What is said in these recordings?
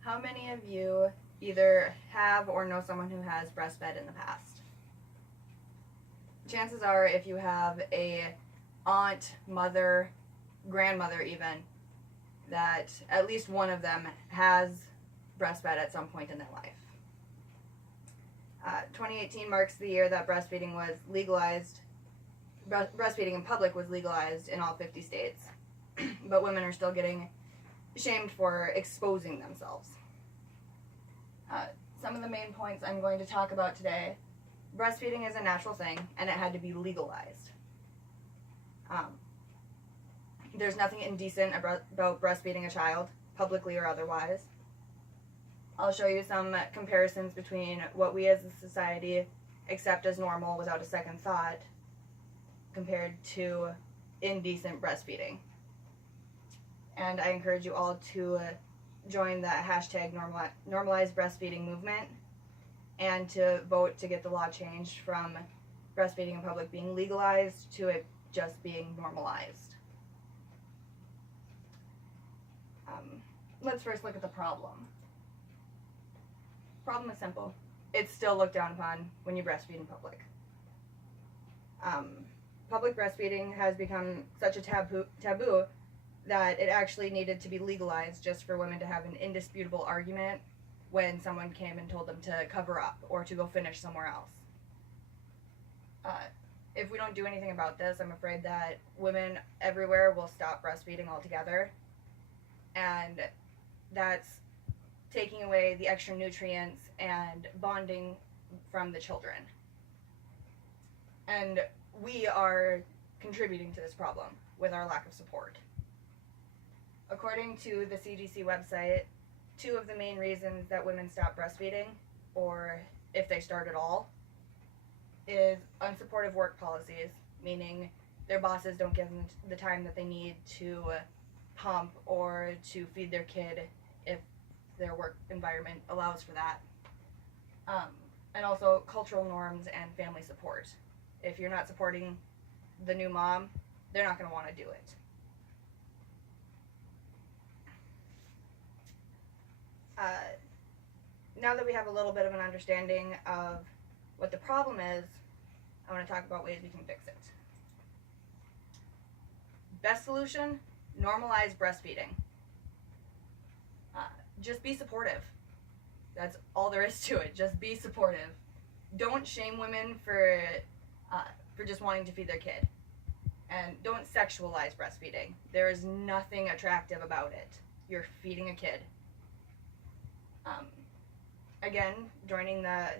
How many of you either have or know someone who has breastfed in the past? Chances are, if you have a aunt, mother, grandmother even, that at least one of them has breastfed at some point in their life. 2018 marks the year that breastfeeding was legalized. Breastfeeding in public was legalized in all 50 states, but women are still getting shamed for exposing themselves. Some of the main points I'm going to talk about today: breastfeeding is a natural thing and it had to be legalized. There's nothing indecent about breastfeeding a child, publicly or otherwise. I'll show you some comparisons between what we as a society accept as normal without a second thought compared to indecent breastfeeding. And I encourage you all to join the hashtag Normalize Breastfeeding movement and to vote to get the law changed from breastfeeding in public being legalized to it just being normalized. Let's first look at the problem. Problem is simple. It's still looked down upon when you breastfeed in public. Public breastfeeding has become such a taboo that it actually needed to be legalized just for women to have an indisputable argument when someone came and told them to cover up or to go finish somewhere else. If we don't do anything about this, I'm afraid that women everywhere will stop breastfeeding altogether, and that's taking away the extra nutrients and bonding from the children. And we are contributing to this problem with our lack of support. According to the CDC website, 2 of the main reasons that women stop breastfeeding, or if they start at all, is unsupportive work policies, meaning their bosses don't give them the time that they need to pump or to feed their kid if their work environment allows for that. And also cultural norms and family support. If you're not supporting the new mom, they're not going to want to do it. Now that we have a little bit of an understanding of what the problem is, I want to talk about ways we can fix it. Best solution: normalize breastfeeding. Just be supportive. That's all there is to it. Just be supportive. Don't shame women for just wanting to feed their kid. And don't sexualize breastfeeding. There is nothing attractive about it. You're feeding a kid. Again, joining the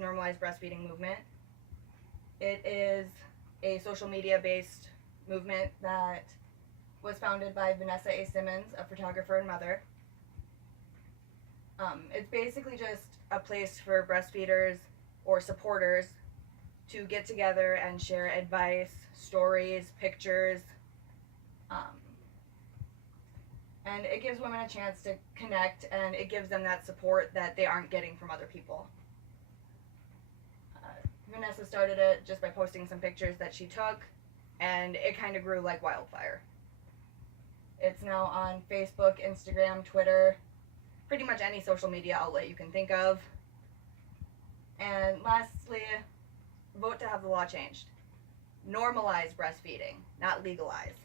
Normalize Breastfeeding movement. It is a social media based movement that was founded by Vanessa A. Simmons, a photographer and mother. It's basically just a place for breastfeeders or supporters to get together and share advice, stories, pictures, and it gives women a chance to connect, and it gives them that support that they aren't getting from other people. Vanessa started it just by posting some pictures that she took, and it kind of grew like wildfire. It's now on Facebook, Instagram, Twitter, pretty much any social media outlet you can think of. And lastly, vote to have the law changed. Normalize breastfeeding, not legalize.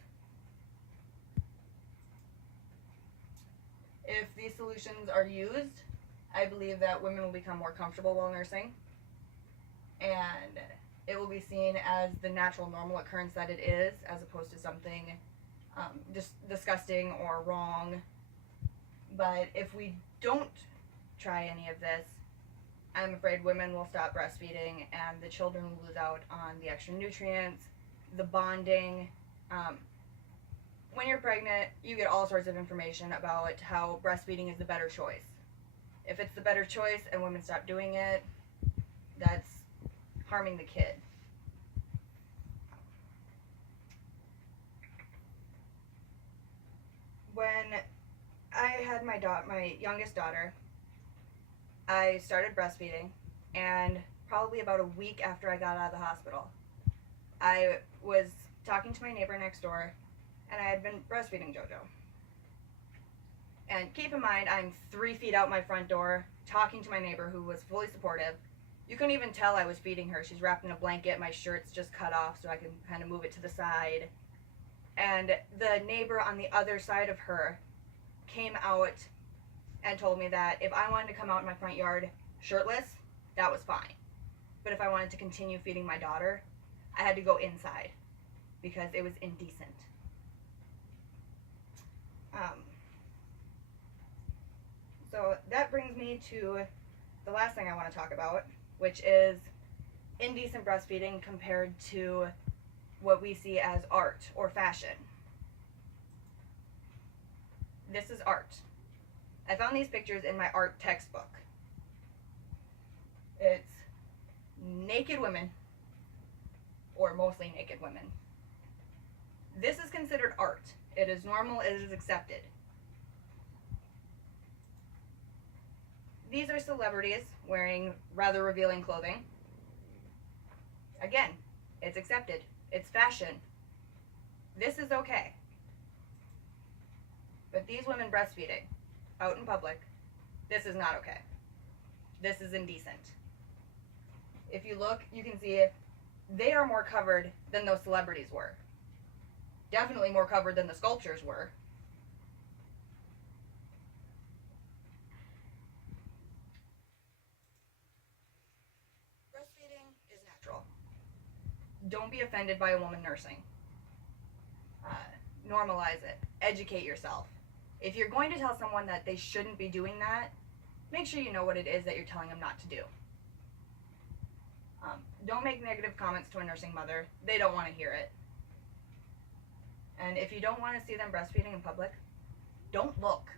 If these solutions are used, I believe that women will become more comfortable while nursing, and it will be seen as the natural, normal occurrence that it is, as opposed to something disgusting or wrong. But if we don't try any of this, I'm afraid women will stop breastfeeding and the children will lose out on the extra nutrients, the bonding. When you're pregnant, you get all sorts of information about how breastfeeding is the better choice. If it's the better choice and women stop doing it, that's harming the kid. When I had my youngest daughter, I started breastfeeding, and probably about a week after I got out of the hospital, I was talking to my neighbor next door, and I had been breastfeeding JoJo. And keep in mind, I'm 3 feet out my front door, talking to my neighbor who was fully supportive. You couldn't even tell I was feeding her. She's wrapped in a blanket, my shirt's just cut off so I can kind of move it to the side. And the neighbor on the other side of her came out and told me that if I wanted to come out in my front yard shirtless, that was fine. But if I wanted to continue feeding my daughter, I had to go inside because it was indecent. So that brings me to the last thing I want to talk about, which is indecent breastfeeding compared to what we see as art or fashion. This is art. I found these pictures in my art textbook. It's naked women, or mostly naked women. This is considered art. It is normal, it is accepted. These are celebrities wearing rather revealing clothing. Again, it's accepted. It's fashion. This is okay. But these women breastfeeding out in public, this is not okay. This is indecent. If you look, you can see they are more covered than those celebrities were. Definitely more covered than the sculptures were. Breastfeeding is natural. Don't be offended by a woman nursing. Normalize it. Educate yourself. If you're going to tell someone that they shouldn't be doing that, make sure you know what it is that you're telling them not to do. Don't make negative comments to a nursing mother. They don't want to hear it. And if you don't want to see them breastfeeding in public, don't look.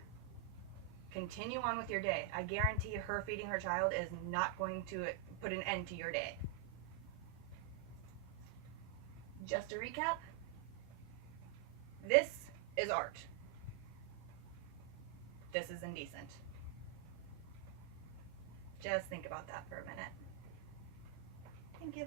Continue on with your day. I guarantee her feeding her child is not going to put an end to your day. Just to recap, this is art. This is indecent. Just think about that for a minute. Thank you.